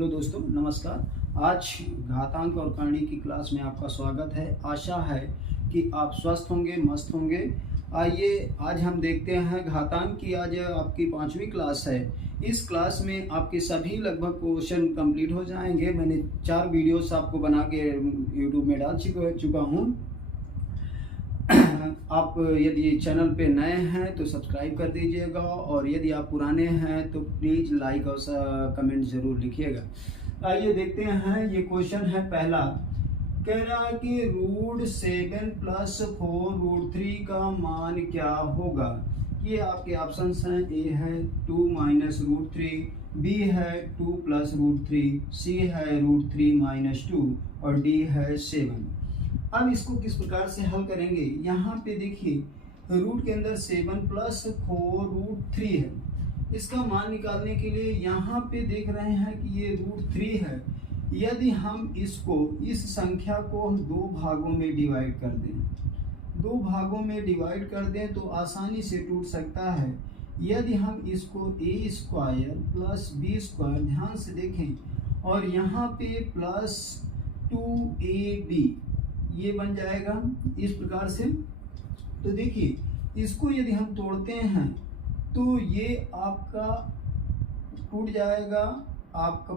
Hello दोस्तों, नमस्कार। आज घातांक और करणी की क्लास में आपका स्वागत है। आशा है कि आप स्वस्थ होंगे, मस्त होंगे। आइए आज हम देखते हैं घातांक की। आज आपकी 5वीं क्लास है। इस क्लास में आपके सभी लगभग क्वेश्चन कंप्लीट हो जाएंगे। मैंने 4 वीडियोस आपको बना के यूट्यूब में डाल चुका हूँ। आप यदि चैनल पे नए हैं तो सब्सक्राइब कर दीजिएगा, और यदि आप पुराने हैं तो प्लीज़ लाइक और कमेंट ज़रूर लिखिएगा। आइए देखते हैं। ये क्वेश्चन है पहला। कह रहा है कि √7 + 4 √3 का मान क्या होगा। ये आपके ऑप्शंस हैं। ए है 2 - √3, बी है 2 + √3, सी है √3 - 2 और डी है 7। अब इसको किस प्रकार से हल करेंगे। यहाँ पे देखिए, रूट के अंदर 7 + 4 √3 है। इसका मान निकालने के लिए यहाँ पे देख रहे हैं कि ये √3 है। यदि हम इसको, इस संख्या को हम 2 भागों में डिवाइड कर दें, 2 भागों में डिवाइड कर दें तो आसानी से टूट सकता है। यदि हम इसको a² + b², ध्यान से देखें, और यहाँ पे +2ab, ये बन जाएगा इस प्रकार से। तो देखिए, इसको यदि हम तोड़ते हैं तो ये आपका टूट जाएगा। आपका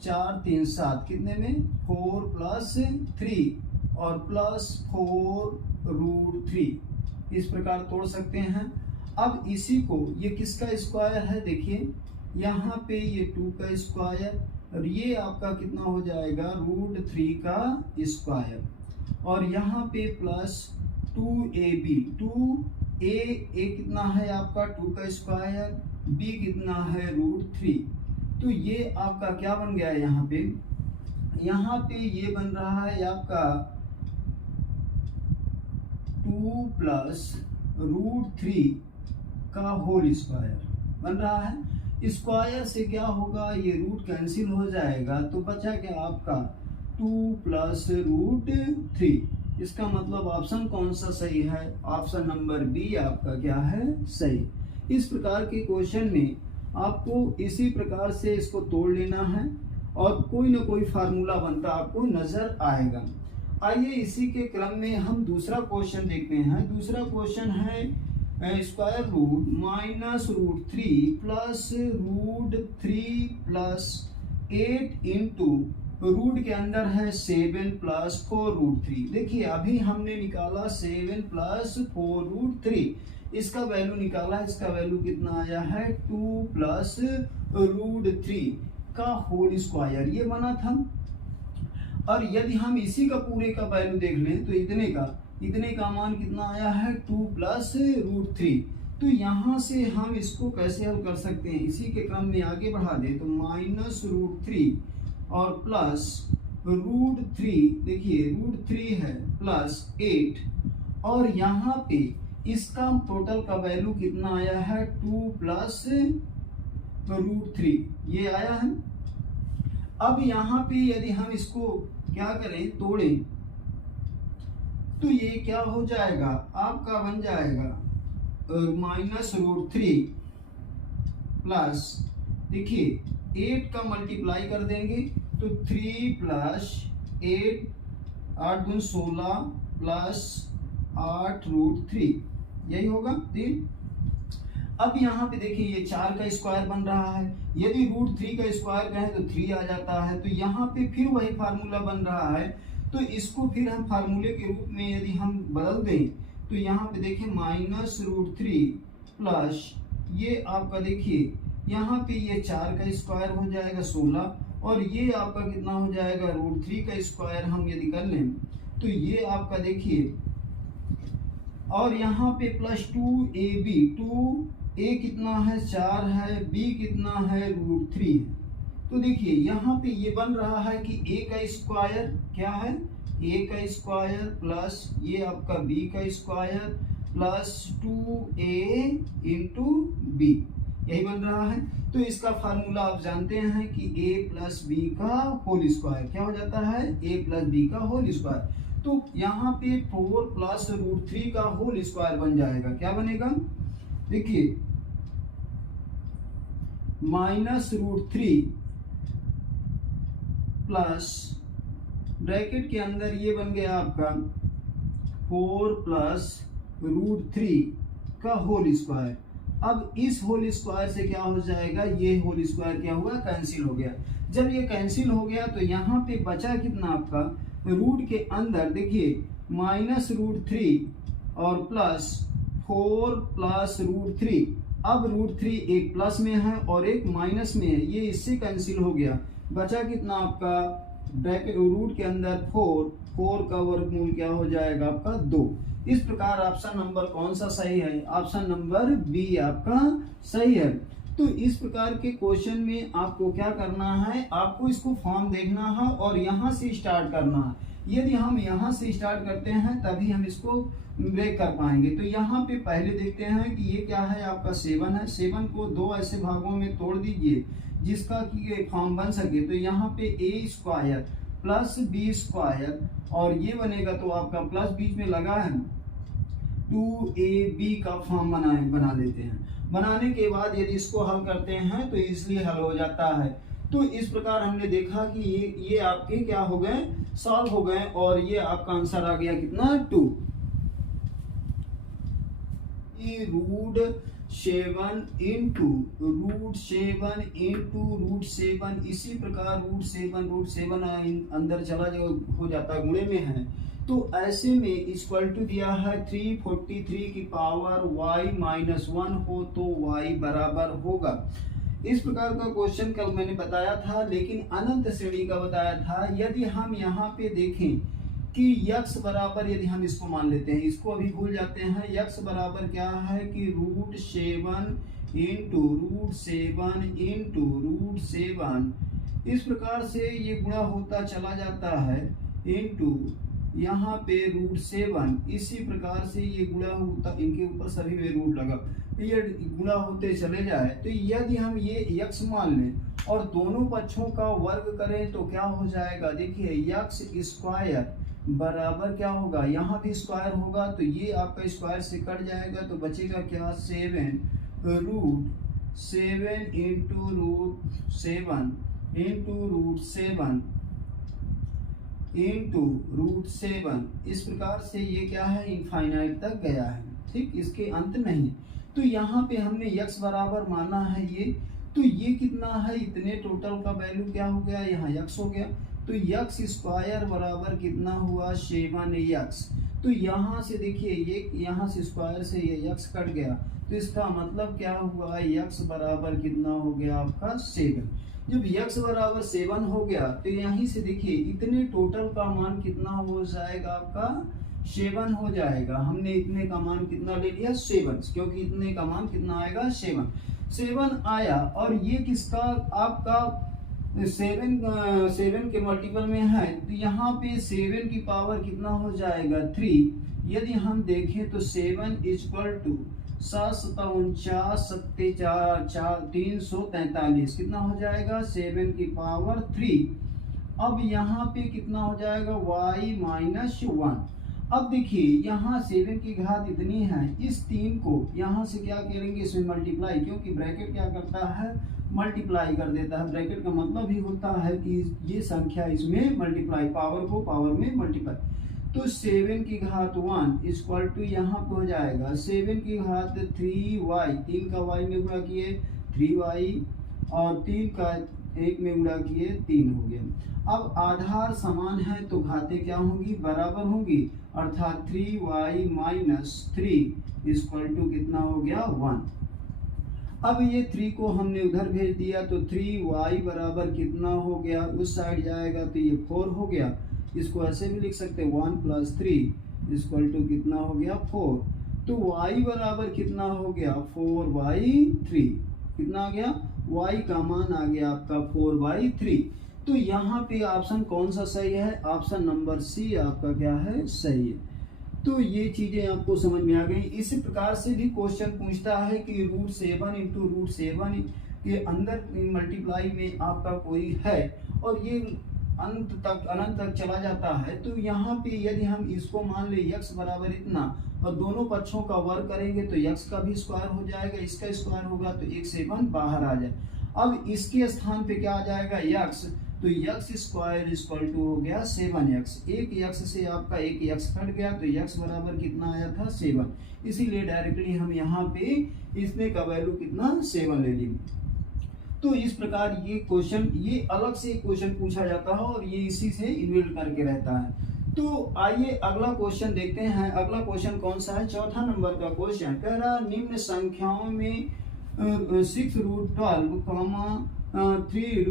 4 3 7 कितने में 4 + 3 और +4 √3, इस प्रकार तोड़ सकते हैं। अब इसी को, ये किसका स्क्वायर है, देखिए यहाँ पे ये 2 का स्क्वायर, और ये आपका कितना हो जाएगा √3 का स्क्वायर, और यहाँ पे +2ab, 2a कितना है आपका 2 का स्क्वायर, b कितना है √3। तो ये आपका क्या बन गया है, यहाँ पे ये बन रहा है आपका 2 + √3 का होल स्क्वायर बन रहा है। स्क्वायर से क्या होगा, ये रूट कैंसिल हो जाएगा, तो बचा क्या आपका 2 + √3। इसका मतलब ऑप्शन कौन सा सही है, ऑप्शन नंबर बी आपका क्या है, सही। इस प्रकार के क्वेश्चन में आपको इसी प्रकार से इसको तोड़ लेना है, और कोई ना कोई फार्मूला बनता आपको नजर आएगा। आइए इसी के क्रम में हम दूसरा क्वेश्चन देखते हैं। दूसरा क्वेश्चन है स्क्वायर रूट -√3 + √3 + 8 इंटू रूट के अंदर है 7 + 4 √3। देखिए, अभी हमने निकाला 7 + 4 √3, इसका वैल्यू निकाला। इसका वैल्यू कितना आया है 2 + √3 का होल स्क्वायर, ये बना था। और यदि हम इसी का पूरे का वैल्यू देख लें तो इतने का मान कितना आया है 2 + √3। तो यहाँ से हम इसको कैसे हल कर सकते हैं, इसी के क्रम में आगे बढ़ा दे तो -√3 और प्लस √3, देखिए √3 है +8, और यहाँ पे इसका टोटल का वैल्यू कितना आया है 2 + √3, ये आया है। अब यहाँ पे यदि हम इसको क्या करें, तोड़ें, तो ये क्या हो जाएगा, आपका बन जाएगा -√3 प्लस, देखिए 8 का मल्टीप्लाई कर देंगे तो 3 + 8, 8 दूनी 16 प्लस 8 √3, यही होगा 3। अब यहाँ पे देखिए, ये 4 का स्क्वायर बन रहा है। यदि √3 का स्क्वायर कहें तो 3 आ जाता है। तो यहाँ पे फिर वही फार्मूला बन रहा है। तो इसको फिर हम फार्मूले के रूप में यदि हम बदल दें तो यहाँ पे देखिए -√3 प्लस, ये आपका देखिए यहाँ पे ये 4 का स्क्वायर हो जाएगा 16, और ये आपका कितना हो जाएगा √3 का स्क्वायर हम यदि कर लें तो ये आपका देखिए, और यहाँ पे +2ab, 2a कितना है 4 है, b कितना है √3 है। तो देखिए यहाँ पे ये बन रहा है कि a का स्क्वायर क्या है, a का स्क्वायर प्लस ये आपका b का square plus 2a into b, यही बन रहा है। तो इसका फार्मूला आप जानते हैं कि a + b का होल स्क्वायर क्या हो जाता है, a + b का होल स्क्वायर। तो यहाँ पे 4 + √3 का होल स्क्वायर बन जाएगा। क्या बनेगा, देखिए -√3 प्लस ब्रैकेट के अंदर ये बन गया आपका 4 प्लस √3 का होल स्क्वायर। अब इस होल स्क्वायर से क्या हो जाएगा, ये होल स्क्वायर क्या हुआ, कैंसिल हो गया। जब ये कैंसिल हो गया तो यहाँ पे बचा कितना आपका, रूट के अंदर देखिए -√3 और प्लस 4 प्लस √3। अब √3 एक प्लस में है और एक माइनस में है, ये इससे कैंसिल हो गया। बचा कितना आपका, ब्रैकेट रूट के अंदर 4 का वर्गमूल क्या हो जाएगा आपका 2। इस प्रकार ऑप्शन नंबर कौन सा सही है, ऑप्शन नंबर बी आपका सही है। तो इस प्रकार के क्वेश्चन में आपको क्या करना है, आपको इसको फॉर्म देखना है और यहाँ से स्टार्ट करना है। यदि हम यहाँ से स्टार्ट करते हैं तभी हम इसको ब्रेक कर पाएंगे। तो यहाँ पे पहले देखते हैं कि ये क्या है, आपका 7 है। 7 को 2 ऐसे भागों में तोड़ दीजिए जिसका कि फॉर्म बन सके। तो यहाँ पे a² प्लस b² और ये बनेगा तो आपका प्लस बीच में लगा है 2ab का फॉर्म बना देते हैं। बनाने के बाद यदि इसको हल करते हैं तो इसलिए हल हो जाता है। तो इस प्रकार हमने देखा कि ये आपके क्या हो गए, सॉल्व हो गए और ये आपका आंसर आ गया कितना 2। √7 इंटू √7 इसी प्रकार √7 अंदर चला जो हो जाता है, गुणे में है। तो ऐसे में इक्वल टू दिया है 343 की पावर y-1 हो तो y बराबर होगा। इस प्रकार का क्वेश्चन कल मैंने बताया था, लेकिन अनंत श्रेणी का बताया था। यदि हम यहाँ पे देखें कि x बराबर, यदि हम इसको मान लेते हैं, इसको अभी भूल जाते हैं, x बराबर क्या है कि √7 इंटू √7 इस प्रकार से ये गुणा होता चला जाता है इंटू यहाँ पे √7 इसी प्रकार से ये गुणा होता, इनके ऊपर सभी में रूट लगा, तो ये गुणा होते चले जाए। तो यदि हम ये x मान लें और दोनों पक्षों का वर्ग करें तो क्या हो जाएगा, देखिए x² बराबर क्या होगा, यहाँ भी स्क्वायर होगा तो ये आपका स्क्वायर से कट जाएगा तो बचेगा क्या 7 इंटू √7 इस प्रकार से ये क्या है, इनफाइनाइट तक गया है। ठीक, इसके अंत नहीं। तो यहाँ पे हमने x बराबर माना है ये, तो ये कितना है, इतने टोटल का वैल्यू क्या हो गया, यहाँ x हो गया। तो x² बराबर कितना हुआ 7x। तो यहाँ से देखिए ये यहाँ से स्क्वायर से ये x कट गया, तो इसका मतलब क्या हुआ, x बराबर कितना हो गया आपका 7। जब x बराबर 7 हो गया तो यहीं से देखिए इतने टोटल का मान कितना हो जाएगा आपका 7 हो जाएगा। हमने इतने का मान कितना ले लिया 7, क्योंकि इतने का मान कितना आएगा 7 आया। और ये किसका आपका 7 के मल्टीपल में है, तो यहाँ पे 7 की पावर कितना हो जाएगा 3। यदि हम देखें तो 7 इक्वल टू 343 कितना हो जाएगा 7 की पावर 3। अब यहाँ पे कितना हो जाएगा y-1। अब देखिए यहाँ 7 की घात इतनी है, इस 3 को यहाँ से क्या करेंगे, इसमें मल्टीप्लाई, क्योंकि ब्रैकेट क्या करता है मल्टीप्लाई कर देता है। ब्रैकेट का मतलब ही होता है कि ये संख्या इसमें मल्टीप्लाई, पावर को पावर में मल्टीप्लाई। तो 7 की घात 1 इक्वल टू यहाँ पे हो जाएगा 7 की घात 3y, 3 का y में गुणा किए 3y और 3 का 1 में गुणा किए 3 हो गया। अब आधार समान है तो घातें क्या होंगी, बराबर होंगी, अर्थात 3y-3 इक्वल टू कितना हो गया 1। अब ये 3 को हमने उधर भेज दिया तो 3y बराबर कितना हो गया, उस साइड जाएगा तो ये 4 हो गया। इसको ऐसे भी लिख सकते हैं 1 + 3 इक्वल टू कितना हो गया 4। तो y बराबर कितना हो गया 4/3, कितना आ गया, y का मान आ गया आपका 4/3। तो यहाँ पे ऑप्शन कौन सा सही है, ऑप्शन नंबर सी आपका क्या है, सही है। तो ये चीजें आपको समझ में आ गई। इसी प्रकार से भी क्वेश्चन पूछता है कि √7 इंटू √7 के अंदर मल्टीप्लाई में आपका कोई है और ये अनंत तक चला जाता है, तो यहाँ पे यदि हम इसको मान ले x बराबर इतना और दोनों पक्षों का वर्ग करेंगे तो x का भी स्क्वायर हो जाएगा, इसका स्क्वायर होगा तो 1 7 बाहर आ जाए। अब इसके स्थान पे क्या आ जाएगा x, तो x स्क्वायर इक्वल टू हो गया 7x। एक x से आपका एक x कट गया तो x बराबर कितना आया था 7। इसीलिए डायरेक्टली हम यहाँ पे इसने का वैल्यू कितना 7 ले ली। तो इस प्रकार ये क्वेश्चन, ये अलग से क्वेश्चन पूछा जाता है और ये इसी से इन्वॉल्व करके रहता है। तो आइए अगला क्वेश्चन देखते हैं। अगला क्वेश्चन कौन सा है? चौथा नंबर का क्वेश्चन कह रहा निम्न संख्याओं में 6√12, 3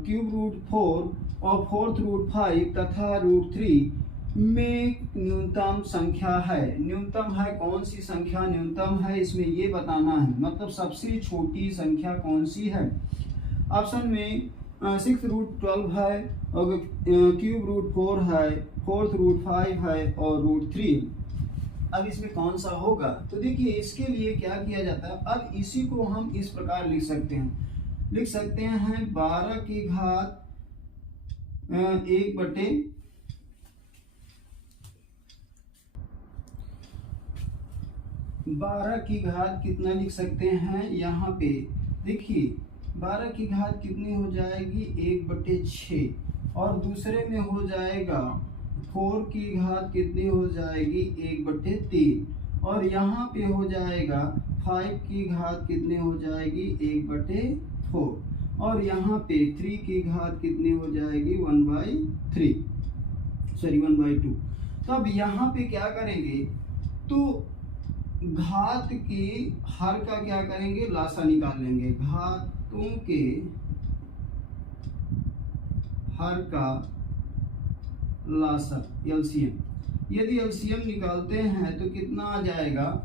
क्यूब रूट 4 और 4√5 तथा √3 में न्यूनतम संख्या है। न्यूनतम है कौन सी संख्या न्यूनतम है, इसमें ये बताना है। मतलब सबसे छोटी संख्या कौन सी है। ऑप्शन में 6√12 है और क्यूब रूट 4 है, 4√5 है और √3। अब इसमें कौन सा होगा? तो देखिए इसके लिए क्या किया जाता है। अब इसी को हम इस प्रकार लिख सकते हैं 12 की घात 1/, बारह की घात कितना लिख सकते हैं यहाँ पे? देखिए 12 की घात कितनी हो जाएगी 1/6 और दूसरे में हो जाएगा 4 की घात कितनी हो जाएगी 1/3 और यहाँ पे हो जाएगा 5 की घात कितनी हो जाएगी 1/4 और यहाँ पे 3 की घात कितनी हो जाएगी 1/2। तो अब यहाँ पे क्या करेंगे? तो घात के हर का क्या करेंगे? लासा निकाल लेंगे। घातों के हर का लासा एलसीएम। यदि एलसीएम निकालते हैं तो कितना आ जाएगा?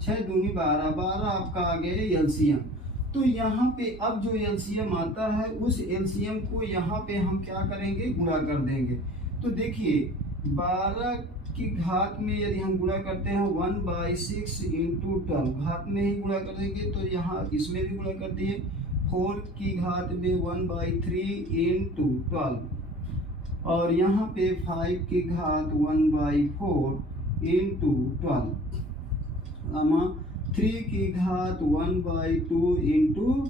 6 दूनी 12, 12 आपका आ गया एलसीएम। तो यहाँ पे अब जो एलसीएम आता है उस एलसीएम को यहाँ पे हम क्या करेंगे? गुणा कर देंगे। तो देखिए 12 की घात में यदि हम गुणा करते हैं 1/6 × 12, घात में ही गुणा कर देंगे तो यहाँ इसमें भी गुणा कर दिए। 4 की घात में 1/3 × 12 और यहाँ पे 5 की घात 1/4 × 12, 3 की घात 1/2 ×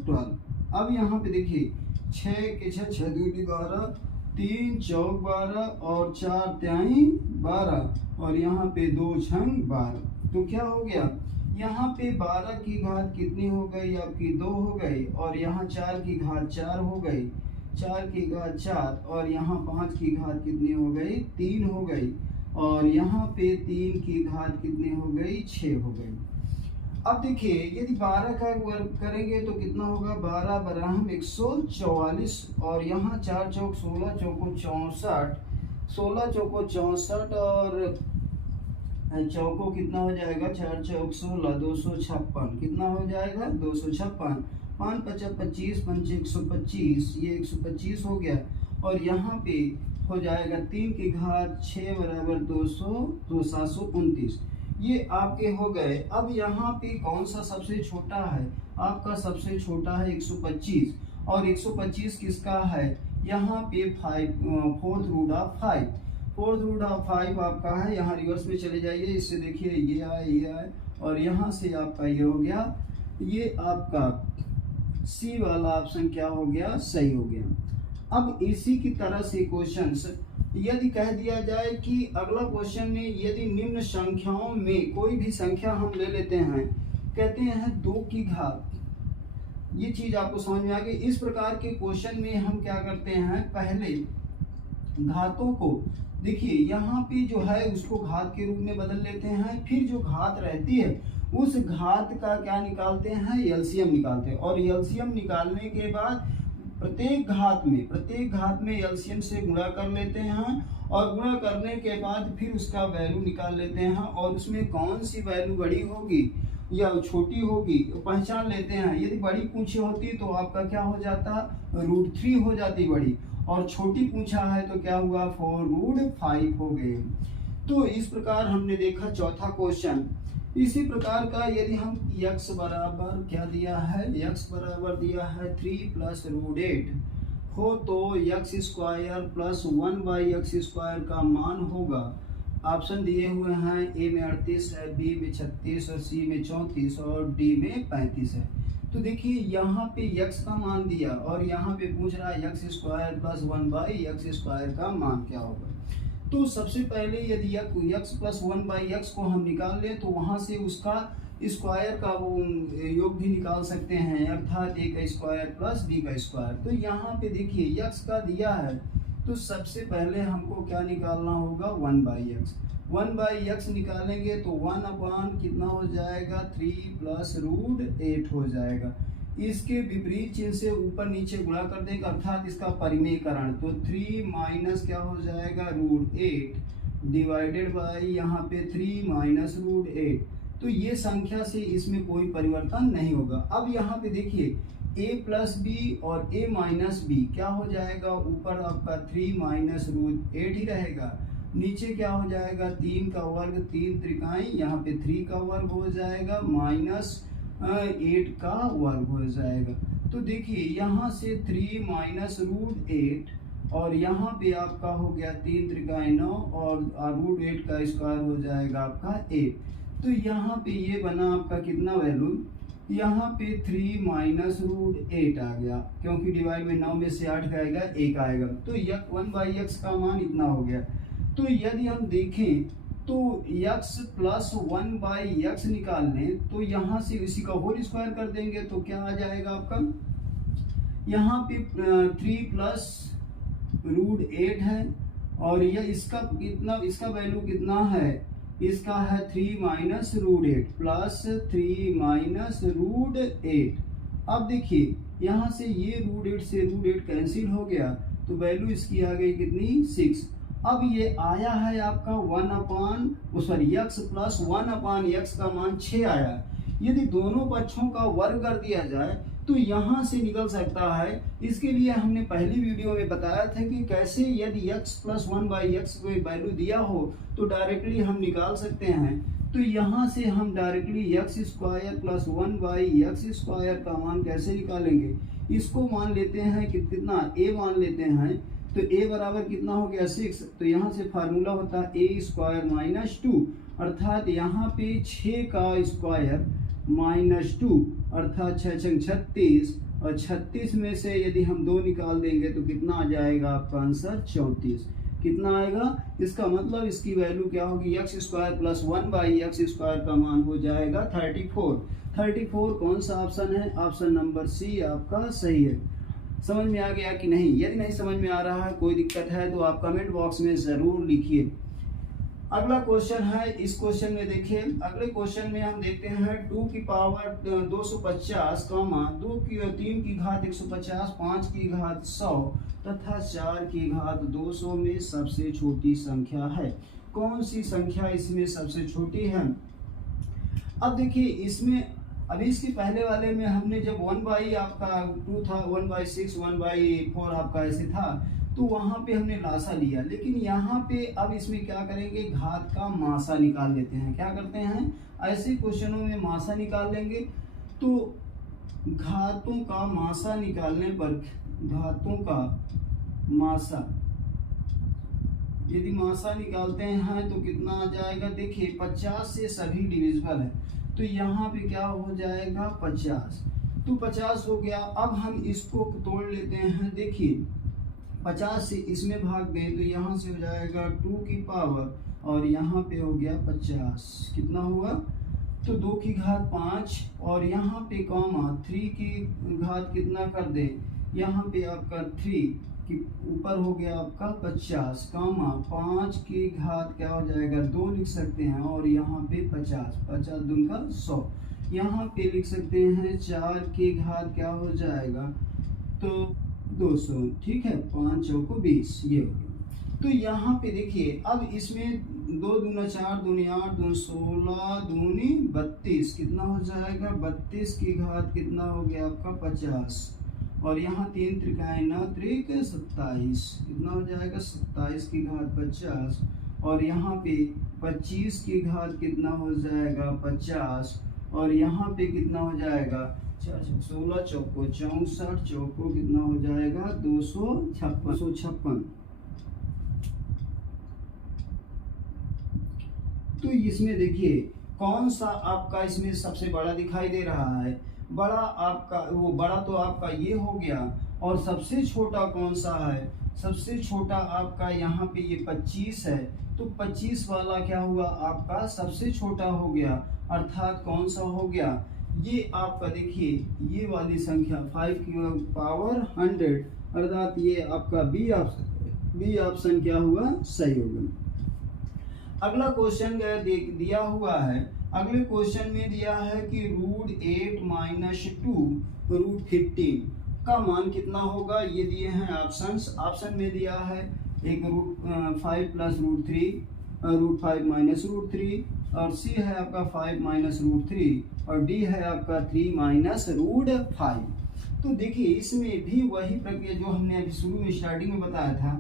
12। अब यहाँ पे देखिए 6 के 6 दूनी 12, 3 चौक 12 और 4 त्याई 12 और यहाँ पे 2 छंग 12। तो क्या हो गया? यहाँ पे 12 की घात कितनी हो गई आपकी 2 हो गई और यहाँ 4 की घात 4 हो गई, 4 की घात 4 और यहाँ 5 की घात कितनी हो गई 3 हो गई और यहाँ पे 3 की घात कितनी हो गई 6 हो गई। अब देखिए यदि 12 का वर्ग करेंगे तो कितना होगा? 12 बराबर 144 और यहाँ 4 चौक 16 चौको 64, 16 चौको 64 और चौको कितना हो जाएगा? 4 चौक 16, 256 कितना हो जाएगा? 256। 5 × 25, 5 125, ये 125 हो गया और यहाँ पे हो जाएगा 3 की घात 6 बराबर 200, तो 729 ये आपके हो गए। अब यहाँ पे कौन सा सबसे छोटा है? आपका सबसे छोटा है 125 और 125 किसका है? यहाँ पे 4√5, 4√5 आपका है। यहाँ रिवर्स में चले जाइए, इससे देखिए ये आए और यहाँ से आपका ये हो गया, ये आपका सी वाला ऑप्शन क्या हो गया? सही हो गया। अब इसी की तरह से क्वेश्चंस यदि कह दिया जाए कि अगला क्वेश्चन में यदि निम्न संख्याओं में कोई भी संख्या हम ले लेते हैं, कहते हैं 2 की घात, ये चीज आपको समझ में आ गई। इस प्रकार के क्वेश्चन में हम क्या करते हैं? पहले घातों को देखिए यहाँ पे जो है उसको घात के रूप में बदल लेते हैं, फिर जो घात रहती है उस घात का क्या निकालते हैं? एलसीएम निकालते हैं और एलसीएम निकालने के बाद प्रत्येक घात में एलसीएम से गुणा कर लेते हैं और गुणा करने के बाद फिर उसका वैल्यू निकाल लेते हैं और उसमें कौन सी वैल्यू बड़ी होगी या छोटी होगी पहचान लेते हैं। यदि बड़ी पूछी होती तो आपका क्या हो जाता? √3 हो जाती बड़ी, और छोटी पूछा है तो क्या हुआ? 4√5 हो गए। तो इस प्रकार हमने देखा चौथा क्वेश्चन। इसी प्रकार का यदि हम x बराबर क्या दिया है? x बराबर दिया है 3 + √8 हो तो x स्क्वायर प्लस 1/x² का मान होगा। ऑप्शन दिए हुए हैं, ए में 38 है, बी में 36 और सी में 34 और डी में 35 है। तो देखिए यहाँ पे x का मान दिया और यहाँ पे पूछ रहा है x square plus 1/x square का मान क्या होगा। तो सबसे पहले यदि x प्लस 1/x को हम निकाल लें तो वहाँ से उसका स्क्वायर का वो योग भी निकाल सकते हैं, अर्थात a का स्क्वायर प्लस b का स्क्वायर। तो यहाँ पे देखिए x का दिया है तो सबसे पहले हमको क्या निकालना होगा 1/x। 1/x निकालेंगे तो 1 अपान कितना हो जाएगा 3 प्लस रूट 8 हो जाएगा। इसके विपरीत चिन्ह से ऊपर नीचे गुणा कर देगा, अर्थात इसका परिमेयकरण। तो 3 माइनस क्या हो जाएगा रूट 8 डिवाइडेड बाय यहाँ पे 3 माइनस रूट 8। तो ये संख्या से इसमें कोई परिवर्तन नहीं होगा। अब यहाँ पे देखिए a प्लस बी और a माइनस बी क्या हो जाएगा, ऊपर आपका 3 माइनस रूट 8 ही रहेगा, नीचे क्या हो जाएगा 3 का वर्ग 3 त्रिकाई यहाँ पे 3 का वर्ग हो जाएगा माइनस 8 का वर्ग हो जाएगा। तो देखिए यहाँ से 3 माइनस रूट 8 और यहाँ पे आपका हो गया 3 त्रिकाई 9 और रूट 8 का स्क्वायर हो जाएगा आपका 8। तो यहाँ पे ये बना आपका कितना वैल्यू, यहाँ पे 3 माइनस रूट 8 आ गया, क्योंकि डिवाइड में 9 में से 8 जाएगा 1 आएगा। तो 1/x का मान इतना हो गया। तो यदि हम देखें तो x प्लस 1/x निकाल लें तो यहाँ से इसी का होल स्क्वायर कर देंगे तो क्या आ जाएगा आपका, यहाँ पे 3 प्लस रूट 8 है और यह इसका कितना, इसका वैल्यू कितना है, इसका है 3 minus root 8 plus 3 minus root 8। अब देखिए यहाँ से ये रूट 8 से रूट 8 कैंसिल हो गया तो वैल्यू इसकी आ गई कितनी 6। अब ये आया है आपका 1 अपान x प्लस 1 अपान x का मान 6 आया। यदि दोनों पक्षों का वर्ग कर दिया जाए तो यहाँ से निकल सकता है। इसके लिए हमने पहली वीडियो में बताया था कि कैसे यदि x प्लस 1/x कोई वैल्यू दिया हो तो डायरेक्टली हम निकाल सकते हैं। तो यहाँ से हम directly x square plus 1/x square का मान कैसे निकालेंगे, इसको मान लेते हैं कि कितना a मान लेते हैं। तो a बराबर कितना हो गया 6। तो यहाँ से फार्मूला होता है a स्क्वायर माइनस 2, अर्थात यहाँ पे 6 का स्क्वायर माइनस 2 अर्थात 6 छंग 36 और 36 में से यदि हम 2 निकाल देंगे तो कितना आ जाएगा आपका आंसर 34। कितना आएगा, इसका मतलब इसकी वैल्यू क्या होगी x square plus 1/x square का मान हो जाएगा 34। 34 कौन सा ऑप्शन है, ऑप्शन नंबर सी आपका सही है। समझ में आ गया कि नहीं, यदि नहीं समझ में आ रहा है कोई दिक्कत है तो आप कमेंट बॉक्स में जरूर लिखिए। अगला क्वेश्चन है, इस क्वेश्चन में देखिए, अगले क्वेश्चन में हम देखते हैं 2 की पावर 250 2 की 3 की घात 150 5 की घात 100 तथा 4 की घात 200 में सबसे छोटी संख्या है। कौन सी संख्या इसमें सबसे छोटी है। अब देखिए इसमें अभी इसके पहले वाले में हमने जब 1/2 आपका 2 था, 1/6 1/4 आपका ऐसे था तो वहां पे हमने लासा लिया, लेकिन यहाँ पे अब इसमें क्या करेंगे घात का मासा निकाल लेते हैं। क्या करते हैं, ऐसे क्वेश्चनों में मासा निकाल लेंगे। तो घातों का मासा निकालने पर, घातों का मासा यदि मासा निकालते हैं तो कितना आ जाएगा, देखिए 50 से सभी डिविजिबल है तो यहाँ पे क्या हो जाएगा 50। तो 50 हो गया। अब हम इसको तोड़ लेते हैं, देखिए 50 से इसमें भाग दें तो यहाँ से हो जाएगा 2 की पावर और यहाँ पे हो गया 50, कितना हुआ तो 2 की घात 5 और यहाँ पे कॉमा 3 की घात कितना कर दें, यहाँ पे आपका 3 कि ऊपर हो गया आपका 50 कामा 5 की घात क्या हो जाएगा 2 लिख सकते हैं और यहाँ पे 50 50 दून का 100 यहाँ पे लिख सकते हैं 4 की घात क्या हो जाएगा तो 200, ठीक है 5 चौको 20 ये हो गया। तो यहाँ पे देखिए अब इसमें 2 दूना 4 दूनी 8 दूनी 16 दूनी 32 कितना हो जाएगा 32 की घात कितना हो गया आपका 50 और यहाँ 3 त्रिकाई 9 त्रिक 27 कितना हो जाएगा 27 की घात 50 और यहाँ पे 25 की घात कितना हो जाएगा 50 और यहाँ पे कितना हो जाएगा 16 चौको 64 चौको कितना हो जाएगा 256। तो इसमें देखिए कौन सा आपका इसमें सबसे बड़ा दिखाई दे रहा है, बड़ा आपका वो बड़ा तो आपका ये हो गया, और सबसे छोटा कौन सा है? सबसे छोटा आपका यहाँ पे ये 25 है, तो 25 वाला क्या हुआ आपका सबसे छोटा हो गया, अर्थात कौन सा हो गया? ये आपका देखिए ये वाली संख्या 5 की पावर 100, अर्थात ये आपका बी ऑप्शन क्या हुआ? सही होगा। अगला क्वेश्चन दिया हुआ है, अगले क्वेश्चन में दिया है कि √8 - 2 √15 का मान कितना होगा? ये दिए हैं ऑप्शंस। ऑप्शन में दिया है एक √5 + √3, √5 - √3, और सी है आपका 5 - √3, और डी है आपका 3 - √5। तो देखिए इसमें भी वही प्रक्रिया जो हमने अभी शुरू में स्टार्टिंग में बताया था।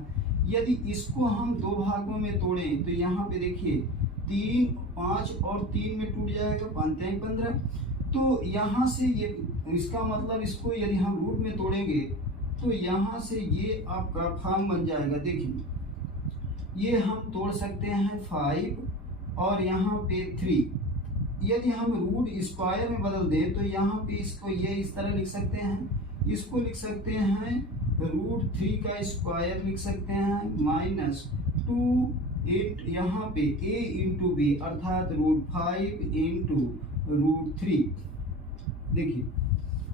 यदि इसको हम दो भागों में तोड़ें तो यहाँ पे देखिए 3, 5 और 3 में टूट जाएगा, 15। तो यहाँ से ये इसका मतलब इसको यदि हम रूट में तोड़ेंगे तो यहाँ से ये आपका फॉर्म बन जाएगा। देखिए ये हम तोड़ सकते हैं 5 और यहाँ पे 3। यदि हम रूट स्क्वायर में बदल दें तो यहाँ पे इसको ये इस तरह लिख सकते हैं, इसको लिख सकते हैं √3 का स्क्वायर लिख सकते हैं -2 यहाँ पे a इंटू बी, अर्थात √5 इंटू √3। देखिए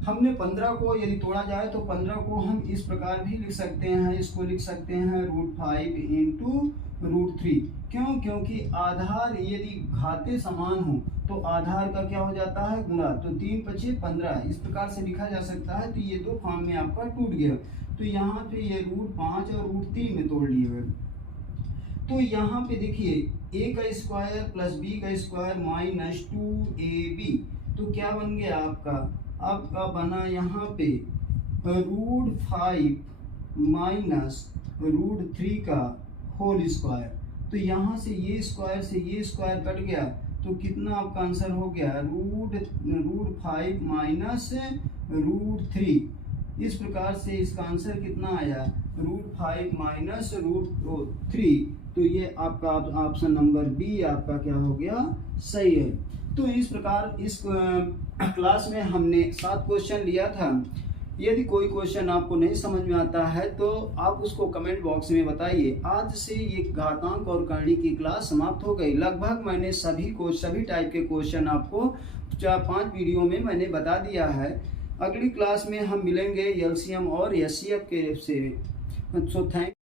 हमने 15 को यदि तोड़ा जाए तो 15 को हम इस प्रकार भी लिख सकते हैं, इसको लिख सकते हैं √5 इंटू √3। क्यों? क्योंकि आधार यदि घाते समान हो तो आधार का क्या हो जाता है? गुणा। तो 3 × 5 = 15 इस प्रकार से लिखा जा सकता है। तो ये दो फॉर्म में आपका टूट गया। तो यहाँ पे ये √5 और √3 में तोड़ लिए हुए। तो यहाँ पे देखिए a का स्क्वायर प्लस b का स्क्वायर -2ab, तो क्या बन गया आपका बना यहाँ पे √5 - √3 का होल स्क्वायर। तो यहाँ से ये स्क्वायर कट गया, तो कितना आपका आंसर हो गया? √5 - √3। इस प्रकार से इसका आंसर कितना आया? √5 - √3। तो ये आपका ऑप्शन नंबर बी आपका क्या हो गया? सही है। तो इस प्रकार इस क्लास में हमने 7 क्वेश्चन लिया था। यदि कोई क्वेश्चन आपको नहीं समझ में आता है तो आप उसको कमेंट बॉक्स में बताइए। आज से ये घातांक और करणी की क्लास समाप्त हो गई। लगभग मैंने सभी टाइप के क्वेश्चन आपको 4-5 वीडियो में मैंने बता दिया है। अगली क्लास में हम मिलेंगे एलसीएम और एचसीएफ के से। So thank